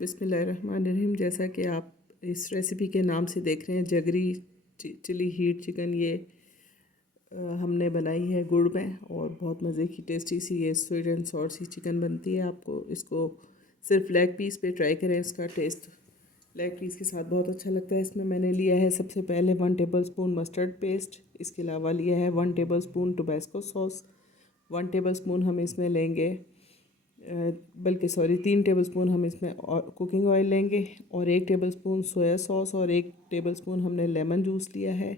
बिस्मिल्लाहिर्रहमानिर्रहीम। जैसा कि आप इस रेसिपी के नाम से देख रहे हैं, जगरी चिली हीट चिकन, ये हमने बनाई है गुड़ में और बहुत मज़े की टेस्टी सी ये स्वीट एंड सॉर सी चिकन बनती है। आपको इसको सिर्फ लेग पीस पे ट्राई करें, इसका टेस्ट लेग पीस के साथ बहुत अच्छा लगता है। इसमें मैंने लिया है सबसे पहले 1 टेबलस्पून मस्टर्ड पेस्ट, इसके अलावा लिया है 1 टेबलस्पून टोबैस्को सॉस, 1 टेबलस्पून हम इसमें लेंगे बल्कि सॉरी 3 टेबलस्पून हम इसमें कुकिंग ऑयल लेंगे और 1 टेबलस्पून सोया सॉस और 1 टेबलस्पून हमने लेमन जूस लिया है।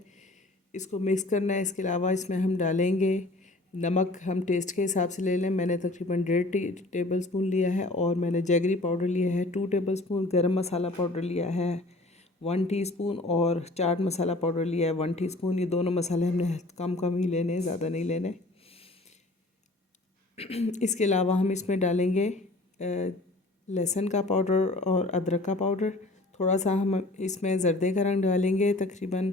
इसको मिक्स करना है। इसके अलावा इसमें हम डालेंगे नमक, हम टेस्ट के हिसाब से ले लें। मैंने तकरीबन 1.5 टेबलस्पून लिया है और मैंने जैगरी पाउडर लिया है 2 टेबलस्पून, गरम मसाला पाउडर लिया है 1 टीस्पून और चाट मसाला पाउडर लिया है 1 टीस्पून। ये दोनों मसाले हमने कम कम ही लेने, ज़्यादा नहीं लेने। इसके अलावा हम इसमें डालेंगे लहसुन का पाउडर और अदरक का पाउडर। थोड़ा सा हम इसमें ज़र्दे का रंग डालेंगे, तकरीबन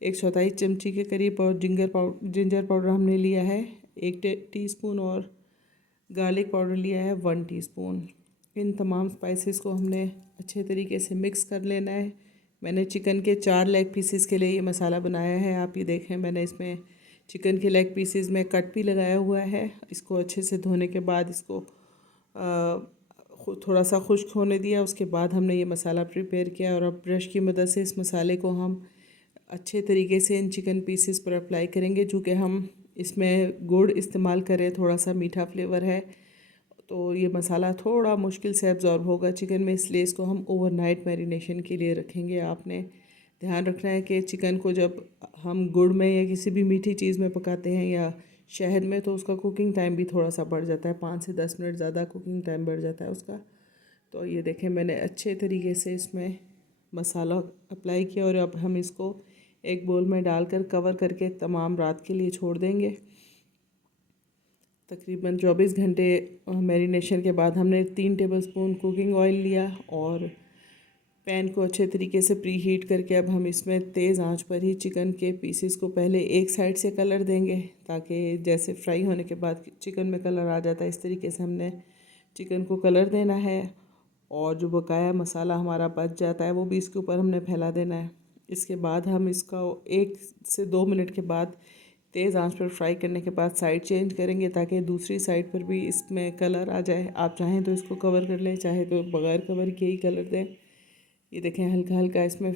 1/4 चमची के करीब, और जिंजर पाउडर हमने लिया है 1 टीस्पून और गार्लिक पाउडर लिया है 1 टीस्पून। इन तमाम स्पाइसेस को हमने अच्छे तरीके से मिक्स कर लेना है। मैंने चिकन के 4 लेग पीसेस के लिए ये मसाला बनाया है। आप ये देखें, मैंने इसमें चिकन के लेग पीसेस में कट भी लगाया हुआ है। इसको अच्छे से धोने के बाद इसको थोड़ा सा खुश्क होने दिया। उसके बाद हमने ये मसाला प्रिपेयर किया और अब ब्रश की मदद से इस मसाले को हम अच्छे तरीके से इन चिकन पीसेस पर अप्लाई करेंगे। चूँकि हम इसमें गुड़ इस्तेमाल करें, थोड़ा सा मीठा फ्लेवर है, तो ये मसाला थोड़ा मुश्किल से एब्ज़ॉर्ब होगा चिकन में, इसलिए इसको हम ओवरनाइट मैरिनेशन के लिए रखेंगे। आपने ध्यान रखना है कि चिकन को जब हम गुड़ में या किसी भी मीठी चीज़ में पकाते हैं या शहद में, तो उसका कुकिंग टाइम भी थोड़ा सा बढ़ जाता है, 5 से 10 मिनट ज़्यादा कुकिंग टाइम बढ़ जाता है उसका। तो ये देखें, मैंने अच्छे तरीके से इसमें मसाला अप्लाई किया और अब हम इसको एक बोल में डालकर कवर करके तमाम रात के लिए छोड़ देंगे। तकरीबन 24 घंटे मैरिनेशन के बाद हमने 3 टेबलस्पून कुकिंग ऑयल लिया और पैन को अच्छे तरीके से प्री हीट करके अब हम इसमें तेज़ आंच पर ही चिकन के पीसेस को पहले एक साइड से कलर देंगे, ताकि जैसे फ्राई होने के बाद चिकन में कलर आ जाता है, इस तरीके से हमने चिकन को कलर देना है। और जो बकाया मसाला हमारा बच जाता है वो भी इसके ऊपर हमने फैला देना है। इसके बाद हम इसका 1 से 2 मिनट के बाद तेज़ आंच पर फ्राई करने के बाद साइड चेंज करेंगे, ताकि दूसरी साइड पर भी इसमें कलर आ जाए। आप चाहें तो इसको कवर कर लें, चाहे तो बग़ैर कवर के ही कलर दें। ये देखें, हल्का हल्का इसमें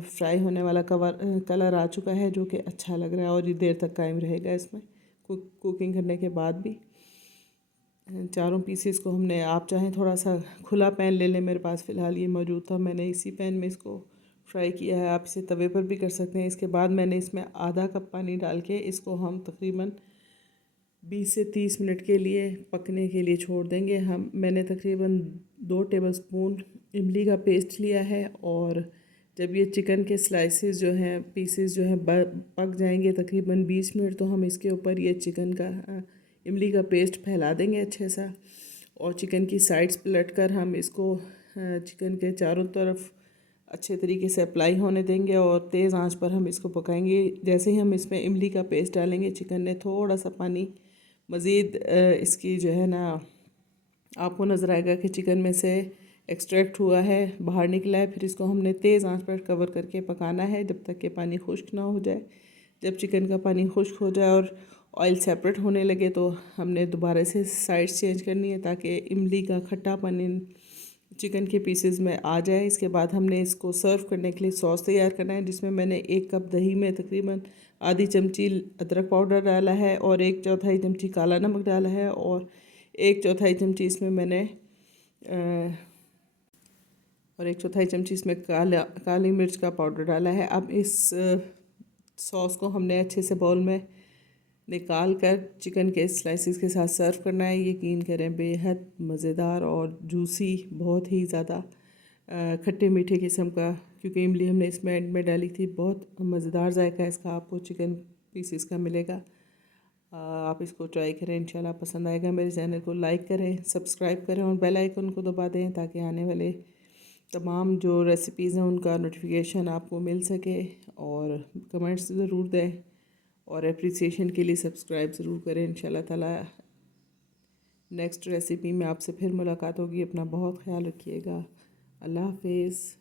फ्राई होने वाला कलर आ चुका है, जो कि अच्छा लग रहा है और ये देर तक कायम रहेगा इसमें कुकिंग करने के बाद भी। चारों पीसेस को हमने, आप चाहें थोड़ा सा खुला पैन ले लें, मेरे पास फ़िलहाल ये मौजूद था, मैंने इसी पैन में इसको फ्राई किया है। आप इसे तवे पर भी कर सकते हैं। इसके बाद मैंने इसमें आधा कप पानी डाल के इसको हम तकरीबन 20 से 30 मिनट के लिए पकने के लिए छोड़ देंगे। मैंने तकरीबन 2 टेबलस्पून इमली का पेस्ट लिया है और जब ये चिकन के स्लाइसेस जो हैं, पीसेस जो हैं, पक जाएंगे तकरीबन 20 मिनट, तो हम इसके ऊपर ये चिकन का इमली का पेस्ट फैला देंगे अच्छे सा और चिकन की साइड्स पलट कर हम इसको चिकन के चारों तरफ अच्छे तरीके से अप्लाई होने देंगे और तेज़ आंच पर हम इसको पकाएंगे। जैसे ही हम इसमें इमली का पेस्ट डालेंगे, चिकन ने थोड़ा सा पानी मज़ीद इसकी जो है ना, आपको नज़र आएगा कि चिकन में से एक्सट्रैक्ट हुआ है, बाहर निकला है। फिर इसको हमने तेज़ आंच पर कवर करके पकाना है जब तक कि पानी खुश्क ना हो जाए। जब चिकन का पानी खुश्क हो जाए और ऑयल सेपरेट होने लगे, तो हमने दोबारा से साइड्स चेंज करनी है, ताकि इमली का खट्टा पानी चिकन के पीसेस में आ जाए। इसके बाद हमने इसको सर्व करने के लिए सॉस तैयार करना है, जिसमें मैंने 1 कप दही में तकरीबन आधी चमची अदरक पाउडर डाला है और 1/4 चमची काला नमक डाला है और 1/4 चमची इसमें मैंने और 1/4 चमची इसमें काली मिर्च का पाउडर डाला है। अब इस सॉस को हमने अच्छे से बाउल में निकाल कर चिकन के स्लाइसिस के साथ सर्व करना है। यकीन करें, बेहद मज़ेदार और जूसी, बहुत ही ज़्यादा खट्टे मीठे किस्म का, क्योंकि इमली हमने इसमें एंड में डाली थी। बहुत मज़ेदार जायका इसका आपको चिकन पीसेस का मिलेगा। आप इसको ट्राई करें, इंशाल्लाह पसंद आएगा। मेरे चैनल को लाइक करें, सब्सक्राइब करें और बेल आइकन को दबा दें, ताकि आने वाले तमाम जो रेसिपीज़ हैं उनका नोटिफिकेशन आपको मिल सके। और कमेंट्स ज़रूर दें और एप्रिसिएशन के लिए सब्सक्राइब ज़रूर करें। इंशाल्लाह ताला नेक्स्ट रेसिपी में आपसे फिर मुलाकात होगी। अपना बहुत ख्याल रखिएगा। अल्लाह हाफिज़।